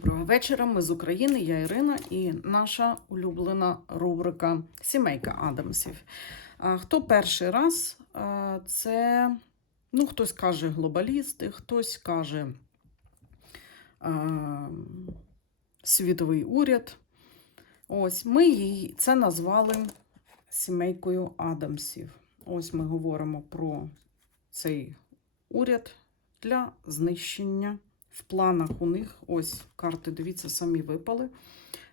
Доброго вечора. Ми з України, я Ірина і наша улюблена рубрика Сімейка Адамсів. Хто перший раз? Це, ну, хтось каже глобалісти, хтось каже світовий уряд. Ось ми її це назвали сімейкою Адамсів. Ось ми говоримо про цей уряд для знищення. В планах у них ось карти, дивіться, самі випали.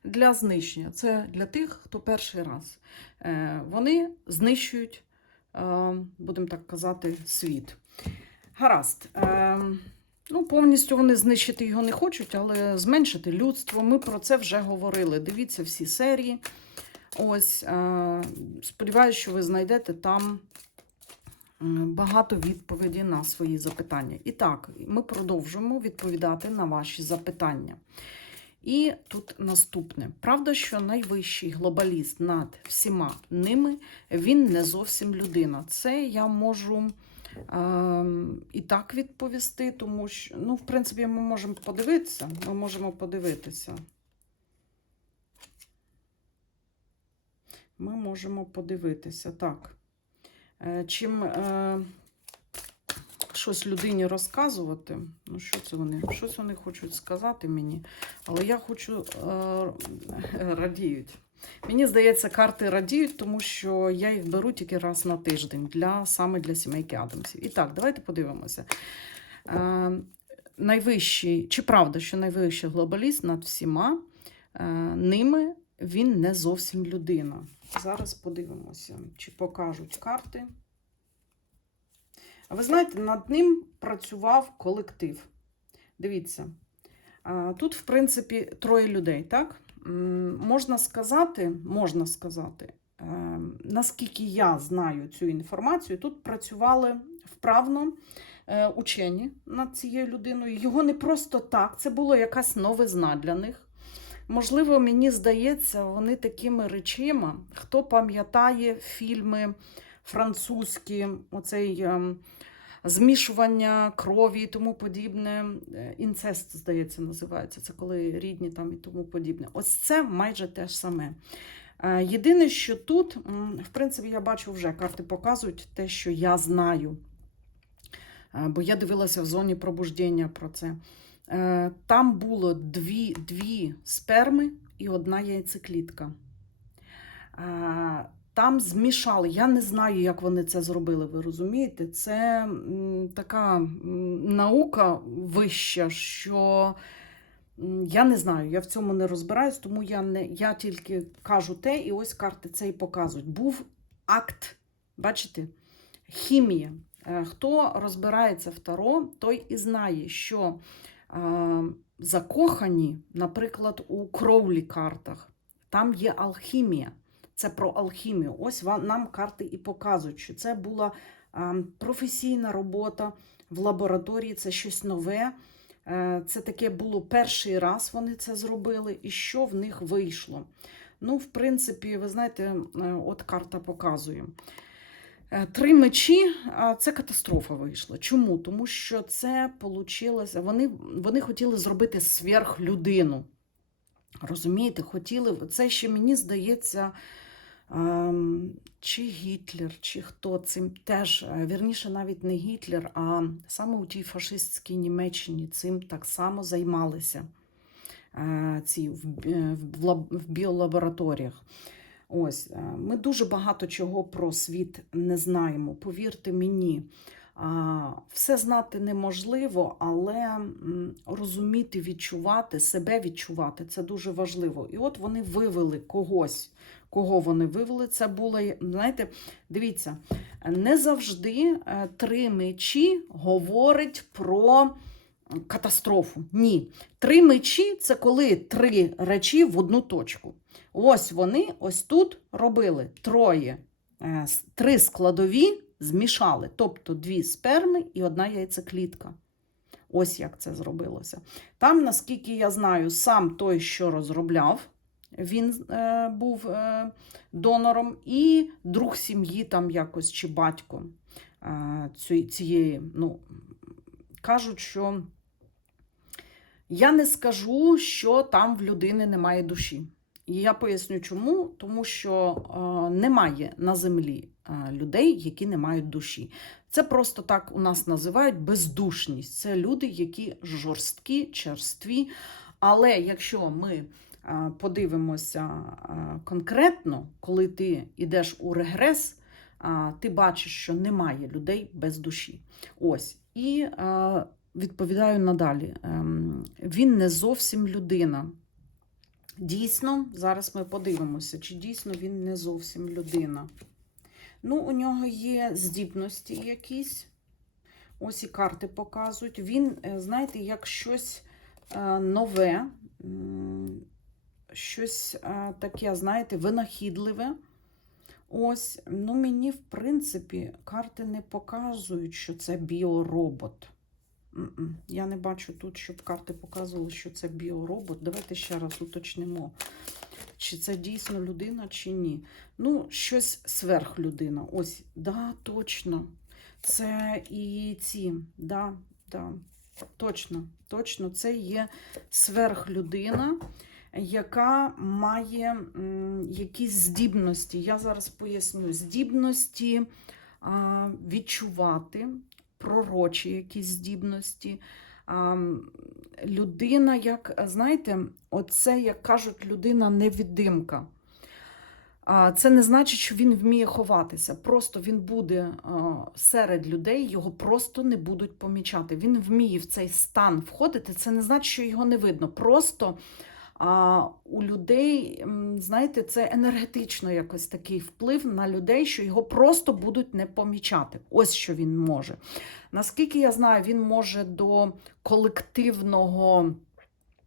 Для знищення. Це для тих, хто перший раз. Е, Вони знищують, е, будемо так казати, світ. Гаразд. Е, Ну, повністю вони знищити його не хочуть, але зменшити людство. Ми про це вже говорили. Дивіться всі серії. Ось, сподіваюся, що ви знайдете там багато відповідей на свої запитання. І так, ми продовжуємо відповідати на ваші запитання. І тут наступне. Правда, що найвищий глобаліст над всіма ними, він не зовсім людина. Це я можу е, і так відповісти, тому що, ну, в принципі, ми можемо подивитися. Ми можемо подивитися. Ми можемо подивитися. Так. Е, Чим е, щось людині розказувати, ну що це вони? Щось вони хочуть сказати мені, але я хочу е, радіють. Мені здається, карти радіють, тому що я їх беру тільки раз на тиждень для саме для сімейки Адамсів. І так, давайте подивимося. Е, найвищий, чи правда, що найвищий глобаліст над всіма е, ними він не зовсім людина. Зараз подивимося, чи покажуть карти. Ви знаєте, над ним працював колектив. Дивіться, тут, в принципі, троє людей, так? Можна сказати, можна сказати, е, наскільки я знаю цю інформацію, тут працювали вправно е, учені над цією людиною. Його не просто так, це було якась новизна для них. Можливо, мені здається, вони такими речима, хто пам'ятає фільми французькі, оцей ем, змішування крові і тому подібне. Е, Інцест, здається, називається. Це коли рідні там і тому подібне. Ось це майже те ж саме. Е, Єдине, що тут, в принципі, я бачу вже карти показують те, що я знаю. Е, Бо я дивилася в зоні пробуждення про це. Е, Там було дві, дві сперми і одна яйцеклітка. Е, Там змішали. Я не знаю, як вони це зробили, ви розумієте? Це така наука вища, що я не знаю, я в цьому не розбираюсь, тому я, не, я тільки кажу те, і ось карти це і показують. Був акт, бачите, хімія. Е, Хто розбирається в Таро, той і знає, що закохані, наприклад, у кровлі картах, там є алхімія. Це про алхімію. Ось нам карти і показують, що це була професійна робота в лабораторії, це щось нове. Е, Це таке було перший раз вони це зробили, і що в них вийшло. Ну, в принципі, ви знаєте, е, от карта показує. Е, Три мечі це катастрофа вийшла. Чому? Тому що це получилося. Вони, вони хотіли зробити сверхлюдину. Розумієте, хотіли. Це ще мені здається, ем, чи Гітлер, чи хто цим теж, е, вірніше, навіть не Гітлер, а саме у тій фашистській Німеччині цим так само займалися е, ці в біолабораторіях. Ось, е, ми дуже багато чого про світ не знаємо. Повірте мені, все знати неможливо, але розуміти, відчувати, себе відчувати це дуже важливо. І от вони вивели когось. Кого вони вивели? Це було, знаєте, дивіться, не завжди е, три мечі говорить про катастрофу. Ні. Три мечі це коли три речі в одну точку. Ось вони ось тут робили троє, е, три складові змішали, тобто дві сперми і одна яйцеклітка. Ось як це зробилося. Там, наскільки я знаю, сам той, що розробляв, він е, був е, донором, і друг сім'ї там якось чи батько е, цієї. Ну, кажуть, що Я не скажу, що там в людини немає душі. І я поясню чому. Тому що е, немає на землі е, людей, які не мають душі. Це просто так у нас називають бездушність. Це люди, які жорсткі, черстві. Але якщо ми е, подивимося е, конкретно, коли ти йдеш у регрес, е, ти бачиш, що немає людей без душі. Ось. І е, відповідаю надалі. Ем, Він не зовсім людина. Дійсно, зараз ми подивимося, чи дійсно він не зовсім людина. Ну, у нього є здібності якісь. Ось і карти показують. Він, е, знаєте, як щось е, нове, щось е, таке, знаєте, винахідливе. Ось, ну мені, в принципі, карти не показують, що це біоробот. Я не бачу тут, щоб карти показували, що це біоробот. Давайте ще раз уточнимо, чи це дійсно людина, чи ні. Ну, щось сверхлюдина. Ось, да, точно. Це і ці, да, да, точно, точно, це є сверхлюдина, яка має якісь здібності. Я зараз поясню, здібності а, відчувати, пророчі якісь здібності. Людина, як, знаєте, оце, як кажуть, людина невідимка. Це не значить, що він вміє ховатися. Просто він буде серед людей, його просто не будуть помічати. Він вміє в цей стан входити. Це не значить, що його не видно. Просто а, у людей, знаєте, це енергетично якось такий вплив на людей, що його просто будуть не помічати. Ось що він може. Наскільки я знаю, він може до колективного.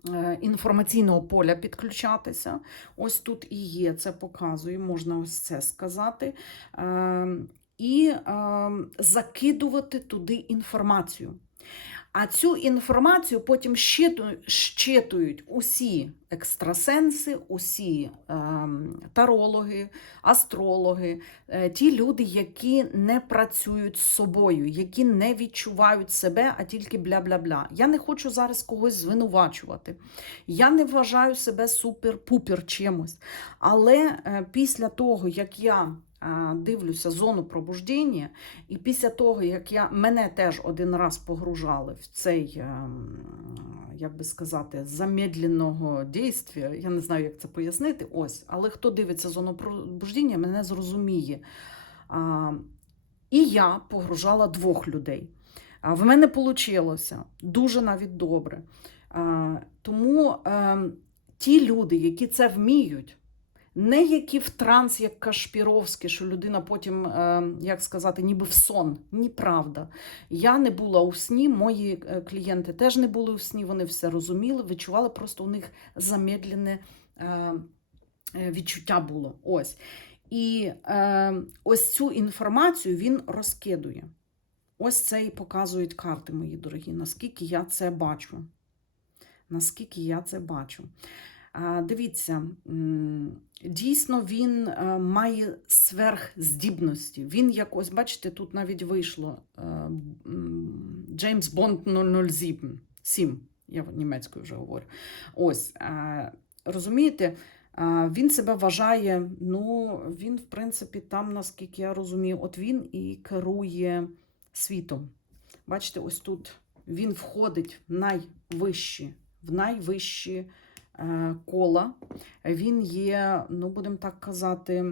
е, Інформаційного поля підключатися. Ось тут і є, це показує, можна ось це сказати. Е, І е, закидувати туди інформацію. А цю інформацію потім щитують усі екстрасенси, усі ем, тарологи, астрологи, е, ті люди, які не працюють з собою, які не відчувають себе, а тільки бля-бля-бля. Я не хочу зараз когось звинувачувати. Я не вважаю себе супер-пупер чимось. Але е, після того, як я дивлюся зону пробуждення, і після того, як я мене теж один раз погружали в цей, ем, як би сказати, замедленого дійства, я не знаю, як це пояснити. Ось, але хто дивиться зону пробуждення, мене зрозуміє. І я погружала двох людей. А в мене вийшло дуже навіть добре. Тому ем, ті люди, які це вміють, не які в транс, як Кашпіровський, що людина потім, е, як сказати, ніби в сон. Ні, правда. Я не була у сні, мої е, клієнти теж не були у сні, вони все розуміли, відчували, просто у них замедлене е, відчуття було. Ось. І ось цю інформацію він розкидує. Ось це і показують карти, мої дорогі, наскільки я це бачу. Наскільки я це бачу. Дивіться, дійсно він е, має сверхздібності. Він якось, бачите, тут навіть вийшло е, Джеймс Бонд 007. 7, я німецькою вже говорю. Ось, е, розумієте, він себе вважає, ну, він, в принципі, там, наскільки я розумію, от він і керує світом. Бачите, ось тут він входить в найвищі, в найвищі кола. Він є, ну, будемо так казати,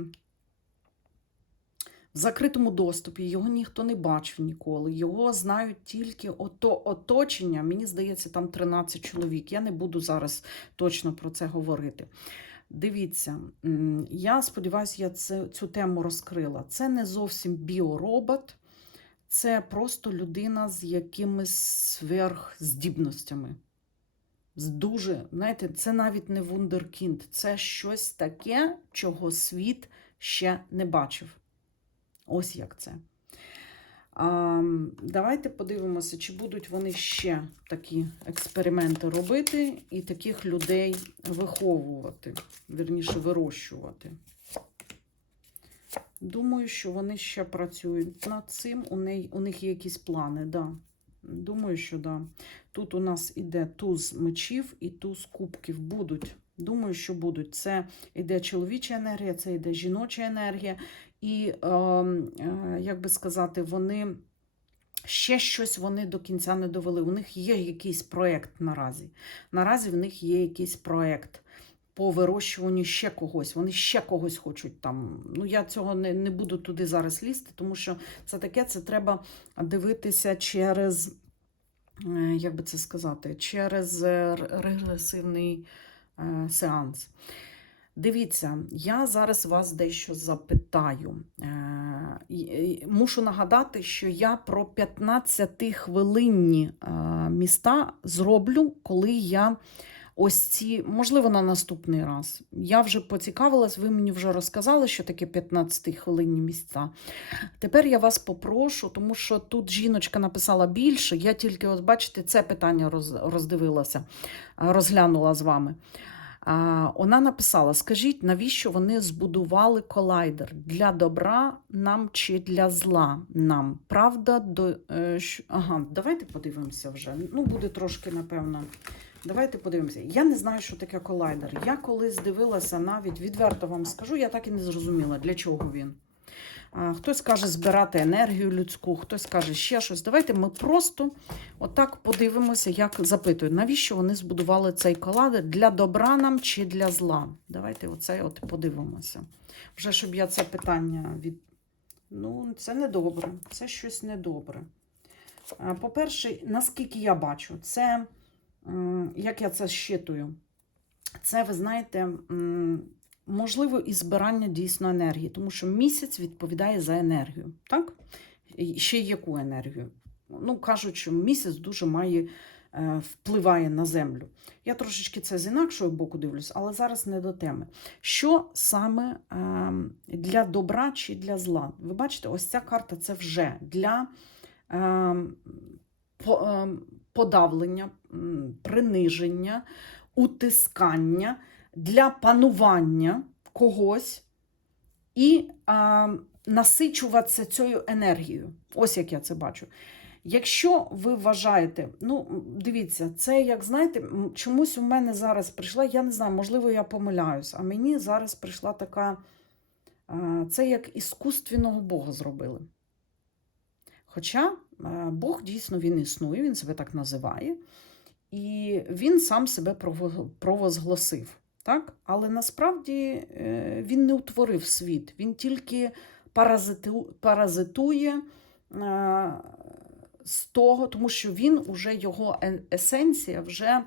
в закритому доступі, його ніхто не бачив ніколи. Його знають тільки ото оточення. Мені здається, там 13 чоловік. Я не буду зараз точно про це говорити. Дивіться, я сподіваюся, я це, цю тему розкрила. Це не зовсім біоробот, це просто людина з якимись сверхздібностями. З дуже, знаєте, це навіть не вундеркінд, це щось таке, чого світ ще не бачив. Ось як це. А, давайте подивимося, чи будуть вони ще такі експерименти робити і таких людей виховувати, вірніше, вирощувати. Думаю, що вони ще працюють над цим. У, них є якісь плани, да. Думаю, що да. Тут у нас іде туз мечів і туз кубків. Будуть. Думаю, що будуть. Це іде чоловіча енергія, це іде жіноча енергія. І, е, е, як би сказати, вони ще щось вони до кінця не довели. У них є якийсь проєкт наразі. Наразі в них є якийсь проєкт по вирощуванню ще когось. Вони ще когось хочуть там. Ну, я цього не, не буду туди зараз лізти, тому що це таке, це треба дивитися через, е, як би це сказати, через е, регресивний е, сеанс. Дивіться, я зараз вас дещо запитаю. Мушу нагадати, що я про 15-хвилинні е, міста зроблю, коли я ось ці, можливо, на наступний раз. Я вже поцікавилась, ви мені вже розказали, що таке 15-хвилинні місця. Тепер я вас попрошу, тому що тут жіночка написала більше. Я тільки, от бачите, це питання роз- роздивилася, розглянула з вами. А, Вона написала: скажіть, навіщо вони збудували колайдер? Для добра нам чи для зла нам? Правда, до е, ага, давайте подивимося вже. Ну, буде трошки, напевно. Давайте подивимося. Я не знаю, що таке колайдер. Я колись дивилася навіть, відверто вам скажу, я так і не зрозуміла, для чого він. Хтось каже збирати енергію людську, хтось каже ще щось. Давайте ми просто отак подивимося, як запитують, навіщо вони збудували цей колайдер для добра нам чи для зла. Давайте оце от подивимося. Вже щоб я це питання від. Ну, це недобре, це щось недобре. По-перше, наскільки я бачу, це як я це щитую, це, ви знаєте, можливо, і збирання дійсно енергії, тому що місяць відповідає за енергію. Так? І ще яку енергію? Ну, кажуть, що місяць дуже має, е, впливає на землю. Я трошечки це з інакшого боку дивлюсь, але зараз не до теми. Що саме е, для добра чи для зла? Ви бачите, ось ця карта це вже для е, по, е, подавлення, приниження, утискання, для панування когось і а, насичуватися цією енергією. Ось як я це бачу. Якщо ви вважаєте, ну дивіться, це як знаєте, чомусь у мене зараз прийшла, я не знаю, можливо, я помиляюсь, а мені зараз прийшла така, це як іскусственного Бога зробили. Хоча Бог дійсно він існує, він себе так називає, і він сам себе провозгласив. Так? Але насправді е, він не утворив світ, він тільки паразитує е, з того, тому що він уже його е- есенція вже е,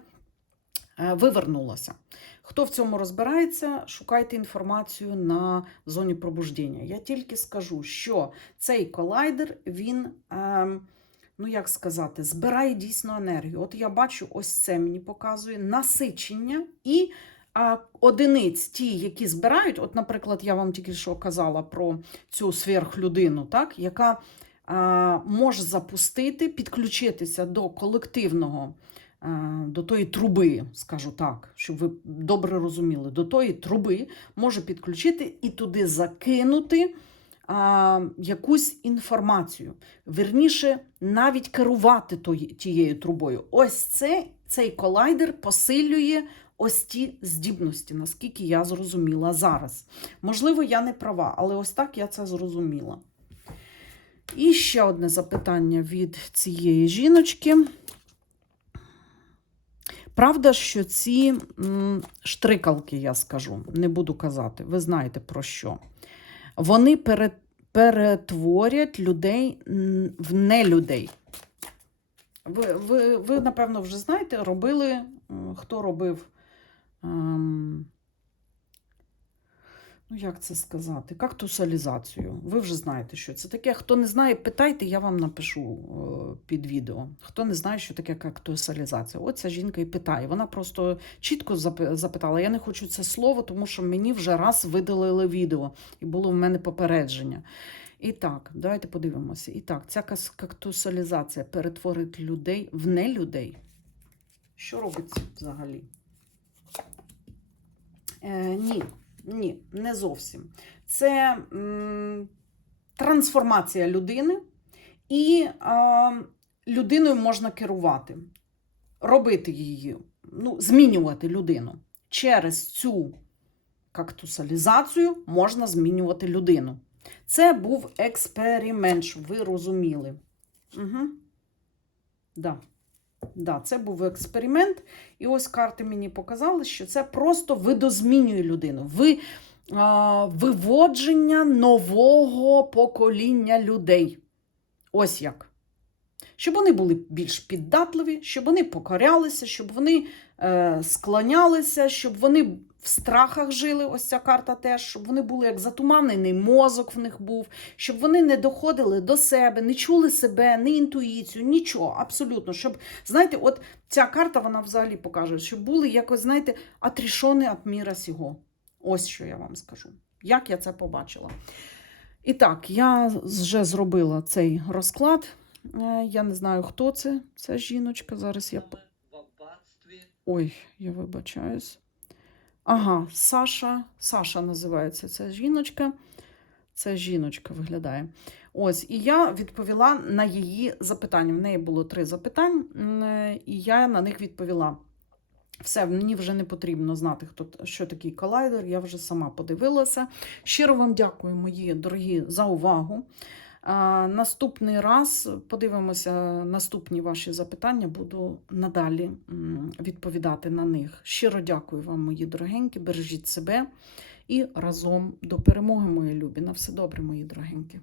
вивернулася. Хто в цьому розбирається, шукайте інформацію на зоні пробуждення. Я тільки скажу, що цей колайдер, він, е, ну як сказати, збирає дійсно енергію. От я бачу, ось це мені показує насичення і а, одиниць, ті, які збирають. От, наприклад, я вам тільки що казала про цю сверхлюдину, так, яка а, може запустити, підключитися до колективного. А, До тої труби, скажу так, щоб ви добре розуміли, до тої труби може підключити і туди закинути а, якусь інформацію. Верніше, навіть керувати тією трубою. Ось це, цей колайдер посилює ось ті здібності, наскільки я зрозуміла зараз. Можливо, я не права, але ось так я це зрозуміла. І ще одне запитання від цієї жіночки. Правда, що ці штрикалки, я скажу, не буду казати, ви знаєте про що. Вони перетворять людей в нелюдей. Ви, ви, ви, напевно, вже знаєте, робили, хто робив, ем, ну як це сказати, кактусалізацію. Ви вже знаєте, що це таке. Хто не знає, питайте, я вам напишу е, під відео. Хто не знає, що таке кактусалізація. От ця жінка і питає. Вона просто чітко запитала: я не хочу це слово, тому що мені вже раз видалили відео, і було в мене попередження. І так, давайте подивимося. І так, ця кактусалізація перетворить людей в нелюдей. Що робиться взагалі? Е, ні, ні, не зовсім. Це м, трансформація людини і а, людиною можна керувати, робити її, ну, змінювати людину. Через цю кактусалізацію можна змінювати людину. Це був експеримент, щоб ви розуміли. Угу. Да. Да, це був експеримент. І ось карти мені показали, що це просто видозмінює людину. Ви, а, виводження нового покоління людей. Ось як. Щоб вони були більш піддатливі, щоб вони покорялися, щоб вони е, склонялися, щоб вони в страхах жили. Ось ця карта теж, щоб вони були як затуманений мозок в них був, щоб вони не доходили до себе, не чули себе, не інтуїцію, нічого, абсолютно. Щоб, знаєте, от ця карта вона взагалі покаже, щоб були якось, знаєте, отрішені від міра сього. Ось що я вам скажу. Як я це побачила. І так, я вже зробила цей розклад. Е, Я не знаю, хто це. Ця жіночка. Зараз я. Ой, я вибачаюсь. Ага, Саша. Саша називається ця жіночка. Це жіночка виглядає. Ось, і я відповіла на її запитання. В неї було три е, і я на них відповіла. Все, мені вже не потрібно знати, хто що такий колайдер. Я вже сама подивилася. Щиро вам дякую, мої дорогі, за увагу. Наступний раз подивимося наступні ваші запитання. Буду надалі відповідати на них. Щиро дякую вам, мої дорогенькі. Бережіть себе і разом до перемоги, мої любі. На все добре, мої дорогенькі.